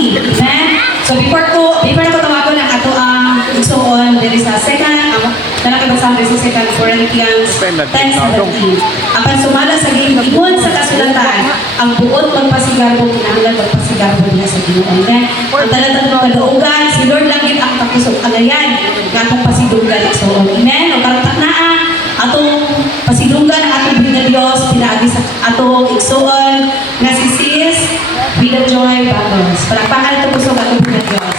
family. Amen? So before na ko tawagon ang ato ang igsoon diri sa second, nalakibasang diri sa second Corinthians 10:17. Apan sumala sa giingon sa kasulatan, ang buot magpasigarbo kinahanglan magpasigarbo niya sa Ginoo. Amen? Ang tanan mga kadaugan, si Lord lang gid ang tapos og alayan nga atong pasidunggan igsoon. Amen? O karon naa atong pasidunggan ang atong Bida Dios pinaagi sa atong igsoon nga si Sis Bida Joy Bagos. Palakpakan ito puso ng atong Bida Dios.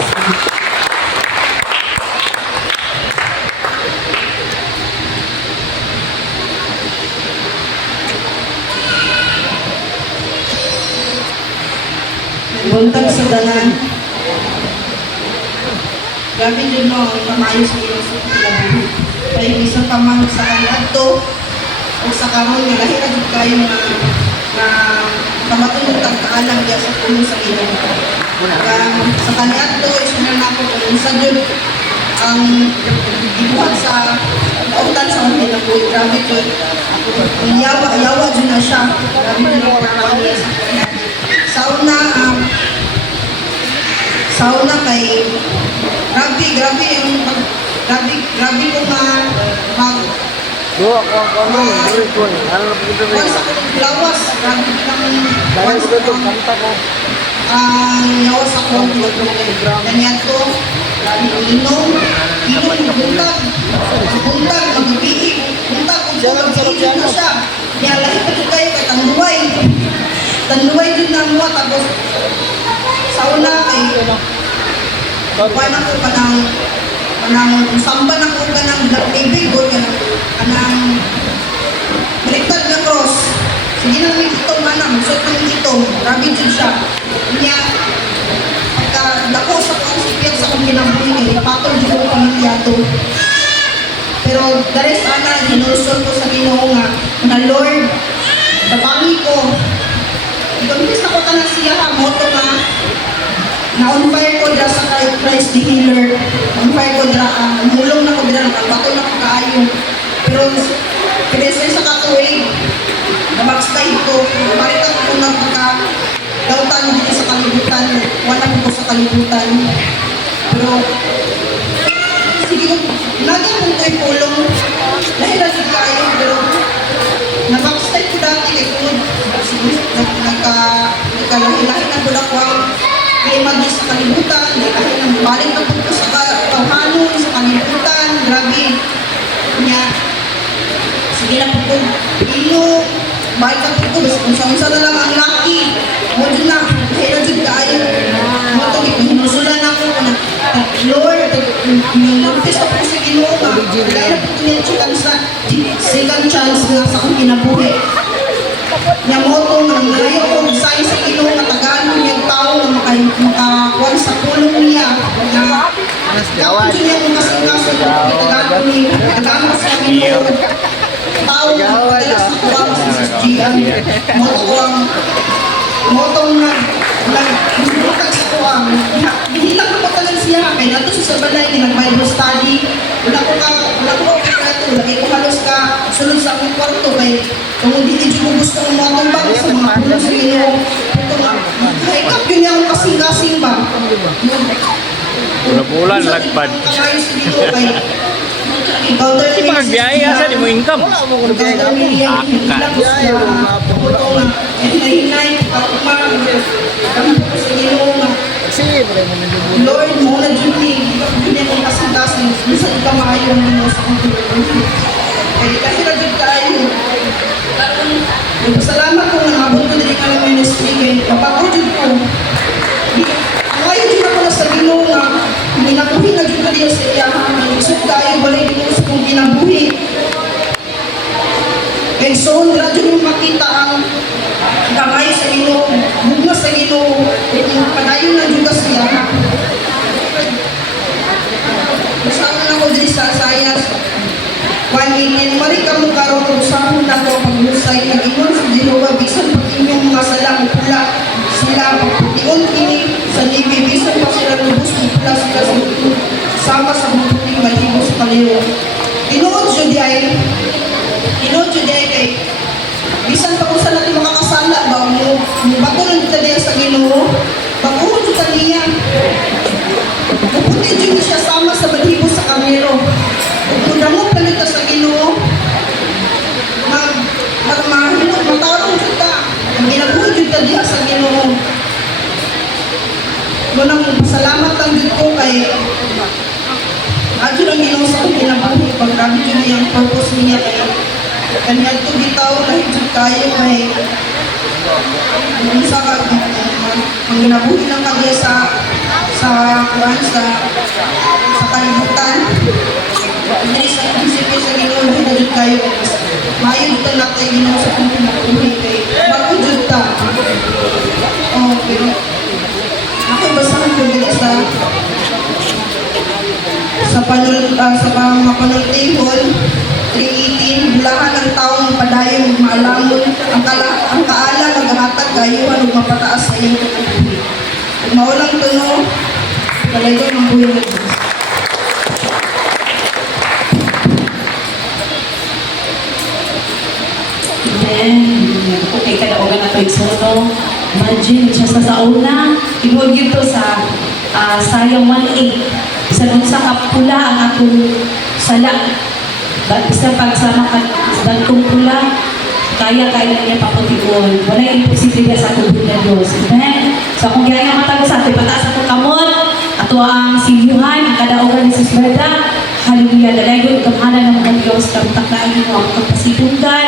Buntag sa dalan. Gabi din mo ang kamayo sa iyong labi. Kaya isa pa man sa kanadto o sa karon nga lahi ra kayo na kamatulog ang kaalang diya sa puno sa ilong. Sa kanadto isunod na ako kung sa jud ang ibuhat sa kautan sa mga pinabuhi. Grabe jud. Yawa jud na siya. Grabe jud na sauna kay grabe yung grabe ko mag Yo, ako ano po sa lawas, grabe lang Lawas ko to, kanta ko. lawas ako ganyan to, grabe inom buntag mag-ibig buntag na siya niya lahi pa dito kayo kay tanduway dun na mo tapos sauna kay kuwan ako kanang samban ako kanang black tibig o kanang baliktad na cross. Sige na may itong manang, so itong itong, grabe dyan siya. Niya, pagka dako sa kong sipiyag sa kong pinambuhin, ipatol dyan ko pamilya to. Pero dahil sana, hinulsol ko sa Ginoo nga Lord, tabangi ko. Ikumpis na ko tanang siya ha, moto nga, na-on fire ko dira sa Christ the Healer. On fire ko dira, mulong na ko dira, nakabato na ko kaayo. Pero, pinesa sa katuig, na-backslide ko, paritan ko na pagka-dautan dito sa kalibutan, wala ko sa kalibutan. Pero, sige ko, lagi kong ito'y pulong, dahil lagi kayo, pero, na-backslide ko dati, kaya kung nagkalahi-lahi na ko na ko ang limag sa kalibutan, dahil nang balik na po ko sa kauhanon, sa kalibutan, grabe. Kanya, sige na po ko, ilo, balik na po ko, basta kung saan na lang ang laki, mo dyan na, dahil na dyan kayo, mo ito, hinusulan ako, Lord, nilapis ako sa Ginoo nga, dahil na po ko niya second chance nga sa akong kinabuhi. Niya moto nga ngayon ko bisaya sa Ginoo nga tagaan niya tao nga makakuan sa pulong niya na kapag niya mo kasing tagaan niya tagaan sa Ginoo tao nga padala sa kuwa sa SGM moto nga nagbukag sa kuwa hilang ko talang siya kaya nato sa balay nag-Bible study wala ko lagi ko halos ka sunod sa akong kwarto kay kung hindi ko gusto ng mga tumbang sa mga puno sa inyo hikap yun yung kasing-kasing ba Pula-pulan, lagpad. Kasi pagbiaya sa di mo income. Lord, mo na dyan hindi akong kasing-kasing sa ikaw maayon mo sa kong kaya kasi na dyan tayo salamat ko nga abot ko din ang ministry kaya kapatid ko ngayon din ako na sa Ginoo nga ginabuhi na dyan ka din sa iyahan isip tayo balay din sa kong ginabuhi kaya so na dyan yung makita ang kamay sa Ginoo bugna sa Ginoo padayon na dyan ka sa iyahan masama na ko din sa sayas Walinin, mari kamu karon usahon na ko pag-usay nag-ingon sa Jehovah bisan pag inyong mga salang pula sila pagputiun kini sa libi bisan pa sila lubos ng pula sila sama sa buting malibo sa kaliro. Tinuod Juday kay bisan pa kung saan natin makakasala ba mo bago lang kita diya sa Ginoo bago kita niya Kaputi dyan siya sama sa balibo sa kamero. Kung mo palita sa Ginoo, magmahimot, matarong dyan ka. Ang ginabuhi dyan ka diha sa Ginoo. Munang pasalamat lang din ko kay adyo lang Ginoo sa akong ginabuhi. Pagkami dyan yung purpose niya kay kanya ito bitaw na higit kayo kay sa ang ginabuhi lang kanya sa kalibutan. Hindi sa prinsipyo sa Ginoo na higit kayo. Maayod ka na tayo Ginoo sa akong ginabuhi kay magujud ta. Okay. Ako basahan ko din sa mga panultihon 3:18, bulahan ng taong padayon maalamon ang kaala maghatag kayuhan ug mapataas sa iyong kinabuhi. Ug maulang tuno talaga ng buhay ng Diyos. Amen. Okay, kadaugan na ito igsoto. Imagine, siya sa sauna, inuod yun to sa sayang 1:8. Isa dun sa kapula ang atong sala. Isa pagsama ka dagkong pula, kaya niya paputigon. Wala yung imposible sa tubig na Diyos. Amen. So kung kaya nga matago sa atin, pataas ako kamot, ato ang silyuhan, ang kadaugan ni Sis Berta, hallelujah, dalayon, kamahalan ng mga Diyos, kamtaklaan mo ang kapasitunggan,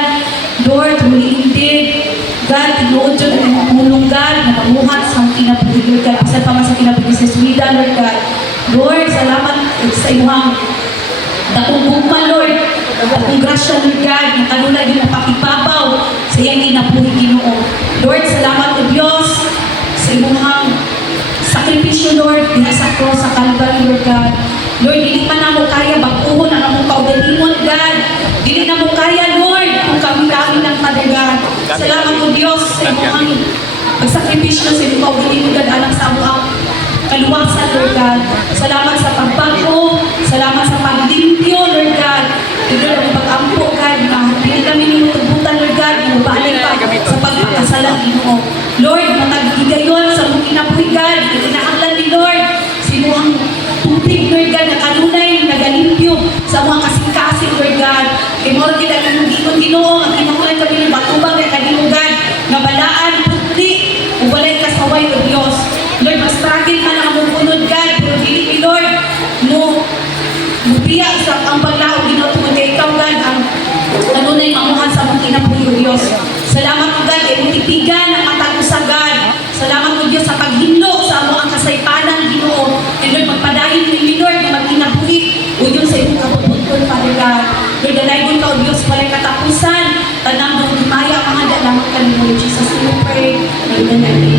Lord, truly indeed, God, tinuod yun ang mga pulong God, na mamuhat sa kinabuhi, Lord God, pasan pa man sa kinabuhi sa Sweden, Lord God. Lord, salamat sa imuhang dakong bukman, Lord, dakong grasya, Lord God, na kanunay yung napakipabaw sa iyang kinabuhi, Ginoo. Lord, salamat o Diyos sa imuhang sakripisyo, Lord, diha sa cross, sa Calvary, Lord God. Lord, dili man na mo kaya baguhon ang among kaugalingon, God. Dili na mo kaya, Lord, kung kami ng Father God. Salamat o Diyos sa imuhang pagsakripisyo sa imuhang kaugalingon, God, anak sa among kaluwasan, Lord God. Salamat sa pagbago, salamat sa paglimpyo, Lord God. Lord, ang pag-ampo, God, na hindi kami nimutubutan, Lord God, yung balik pa sa pagkakasalan mo. Lord, mataghigayon sa mong kinabuhi, God, itinahanglan ni Lord, sinuhang tubig, Lord God, na kanunay, nagalimpyo sa mga kasing-kasing, Lord God. Kay mo kita ng Ginoo, ang kinahanglan kami ng batubang na kadilugan, na balaan, putli, o walay kasaway, O Diyos. Lord, mas tragil man ang among punod, God, pero dili, Lord, mo biya sa ang paglaog, Ginoo, tungod kay ikaw, God, ang kanunay mamuhan sa mong kinabuhi, O Diyos. Salamat, O God, kay mutipigan ang mata ko sa God. Salamat, O Diyos, sa paghinlo sa amo ang kasaypanan, Ginoo. And Lord, magpadahin ni Lord, na magkinabuhi, O Diyos, sa iyong kapupunton, Father God. Lord, dalayon ka, O Diyos, walay katapusan, tanang mong dumaya ang mga dalamang kanimo, Jesus, we pray, Amen.